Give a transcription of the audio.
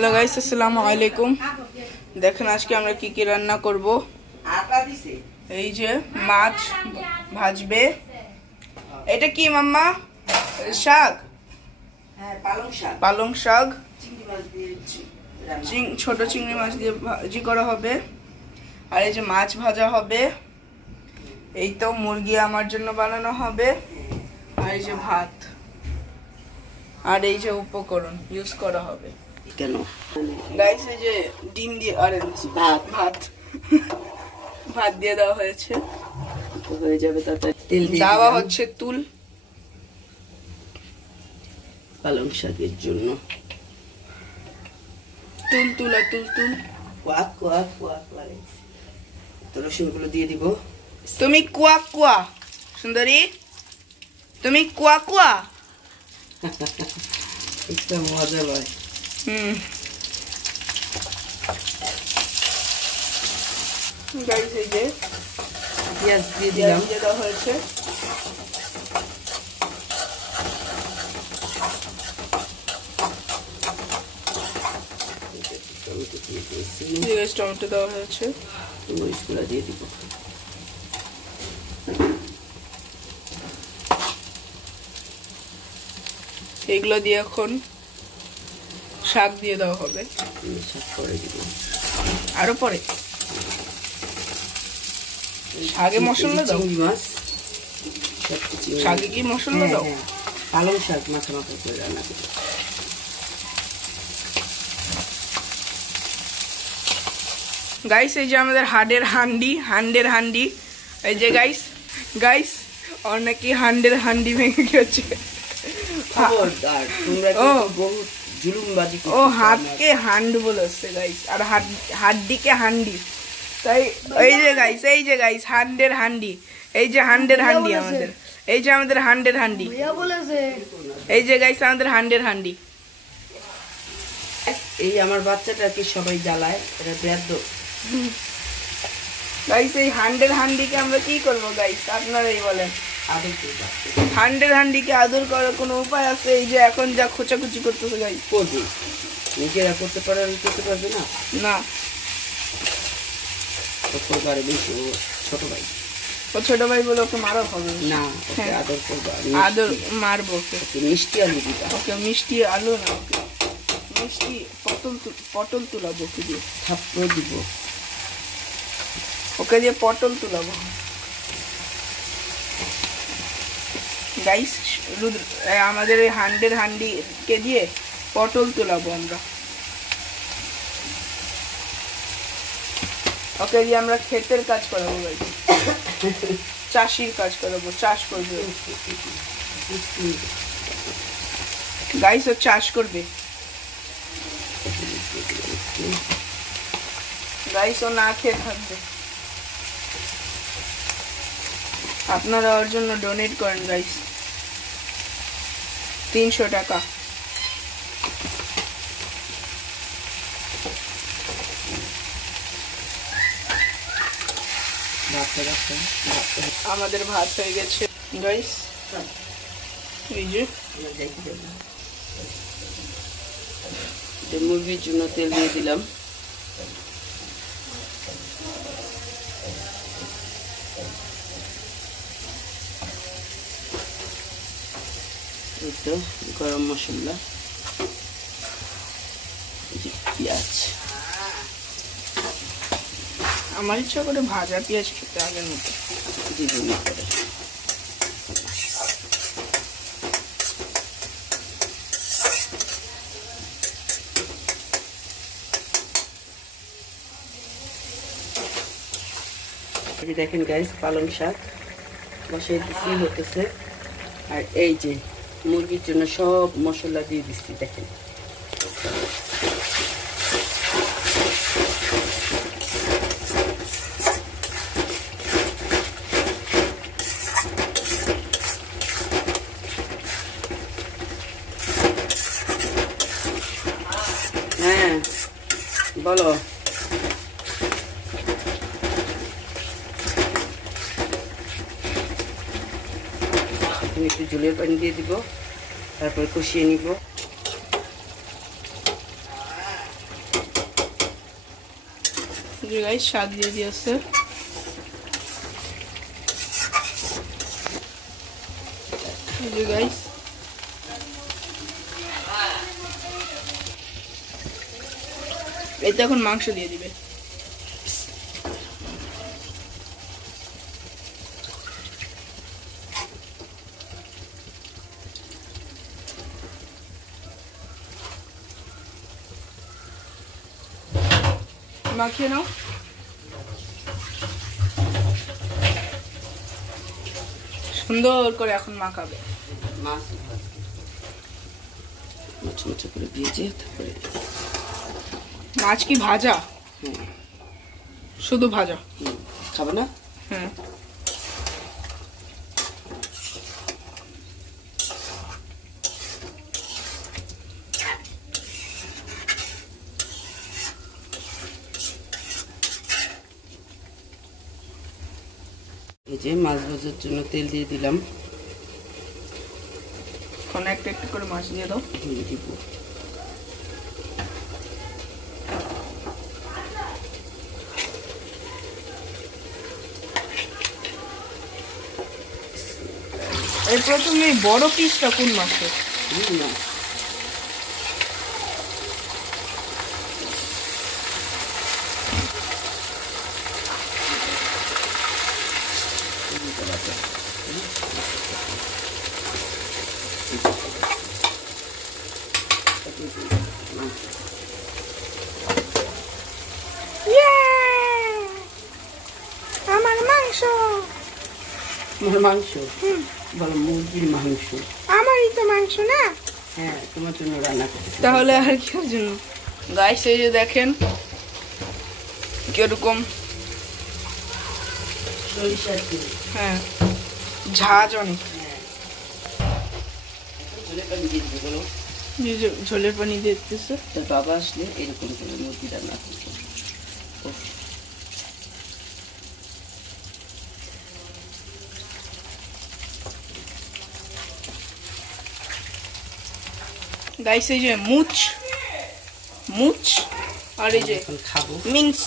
Hello guys, আসসালামু আলাইকুম। দেখেন আজকে আমরা কি কি রান্না করব। এই যে মাছ ভাজবে। এটা কি মাম্মা? শাক? হ্যাঁ, পালং শাক। পালং শাক, চিংড়ি মাছ দিয়ে ছোট চিংড়ি মাছ দিয়ে ভাজি করা হবে। আর এই যে মাছ ভাজা হবে। এই তো মুরগি আমার জন্য বানানো হবে। আর এই যে ভাত, আর এই যে উপকরণ ইউজ করা হবে। কেন গাইস এই যে ডিম দিয়ে, আরে ভাত ভাত ভাত দিয়ে দেওয়া হয়েছে। হয়ে যাবে, তাতে তেল দিয়ে দেওয়া হচ্ছে তুল পালং শাকের জন্য। তুল তুল আর তুল তুল। কোয়াক কোয়াক কোয়াক করে তো রসুনগুলো দিয়ে দিব। তুমি কুয়া কুয়া সুন্দরী, তুমি কুয়া কুয়া। একটা মজা লয়। গাইস এই যে পেঁয়াজ দিয়ে দিলাম। দেওয়া হয়েছে। টমেটো দেওয়া হয়েছে। মরিচগুলো দিয়ে দিব। এগুলো দিয়ে এখন শাক দিয়ে দেওয়া হবে। শাক পরে দিব, আরো পরে শাকে মশলা দাও। মাছ শাকে কি মশলা দাও? পালং শাক মাথা মাথা করে রান্না করি। গাইস এই যে আমাদের হাঁডের হান্ডি। এই যে গাইস গাইস অনেকে হাঁডের হান্ডি ভেঙে গেছে। খবরদার, তোমরা কিন্তু বহুত জুলুমবাজি করছো। ও হাতকে হান্ড বলেছে গাইস, আর হাড্ডিকে হান্ডি। তাই এই যে গাইস হান্ডের হান্ডি। এই যে হান্ডের হান্ডি আমাদের, এই যে আমাদের হান্ডের হান্ডি। এই যে গাইস আমাদের হান্ডের হান্ডি। এই আমার বাচ্চাটাকে সবাই জ্বালায়, এটা বেদ্য। গাইস এই হান্ডের হান্ডিকে আমরা কি করব গাইস, আপনারাই বলেন। আদর করবা। হান্ডের হান্ডিকে আদর করার কোনো উপায় আছে? এই যে এখন যা খোঁচাখুচি করতেছে গাইস। করবে, নিজেরা করতে পারে, করতে পারবে না। না, পারে বেশি, ও ছোট ভাই। ও ছোট ভাই বলে ওকে মারা হবে না, ওকে আদর করবা, আদর মারবো ওকে। মিষ্টি আলু দিবা। ওকে মিষ্টি আলু না, ওকে মিষ্টি পটল তুলাবো। ওকে দিয়ে থাপ্পড় দিব। ওকে দিয়ে পটল তুলাবো গাইস। আমাদের এই হান্ডের হান্ডিকে দিয়ে পটল তুলাবো আমরা। ওকে দিয়ে আমরা ক্ষেতের কাজ করাবো গাইস, চাষির কাজ করাবো, চাষ করবে গাইস। ও চাষ করবে গাইস, ও না খেয়ে থাকবে। আপনারা ওর জন্য ডোনেট করেন গাইস, 300 টাকা। আমাদের ভাত হয়ে গেছে গাইস। এই যে মুরগির জন্য তেল দিয়ে দিলাম। গরম মশলা, পেঁয়াজ। আমার ইচ্ছা করে ভাজা পেঁয়াজ খেতে আগের মতো দ্বিগুণ করে। দেখেন গাইস, পালং শাক বসাই দিচ্ছি, হতেছে। আর এই যে মুরগির জন্য সব মশলা দিয়ে দিচ্ছি, দেখেন। হ্যাঁ বলো। একটু ঝোলের পানি দিয়ে দিব, তারপর কষিয়ে নিব। যে গাইস স্বাদ দিয়ে দিয়েছে। যে গাইস এটা এখন মাংস দিয়ে দিবে। মাখিয়ে নাও। সুন্দর করে এখন মাখাবে। মাছ মুচমুচে করে ভেজে তারপরে মাছ কি ভাজা? শুধু ভাজা খাবে না? হ্যাঁ। এই যে মাছ ভাজার জন্য তেল দিয়ে দিলাম। এখন একটা একটা করে মাছ দিয়ে দাও। দিয়ে দিব। এই প্রথমে বড় পিসটা কোন মাছের? না আমার মাংস। মাংস বলো, মুরগির মাংস। আমারই তো মাংস না? হ্যাঁ, তোমার জন্য রান্না করতেছি। তাহলে আর কি জন্য? গাইস এই যে দেখেন কিরকম সরিষার তেল। হ্যাঁ ঝাঁজ অনেক। ঝোলের পানি দিয়ে দিবে বলো। ঝোলের পানি দিতেছে। তোর বাবা আসলে এরকম করে মুরগি রান্না করবো। গাইস এই যে মুচ আর এই যে এখন খাবো। মিংস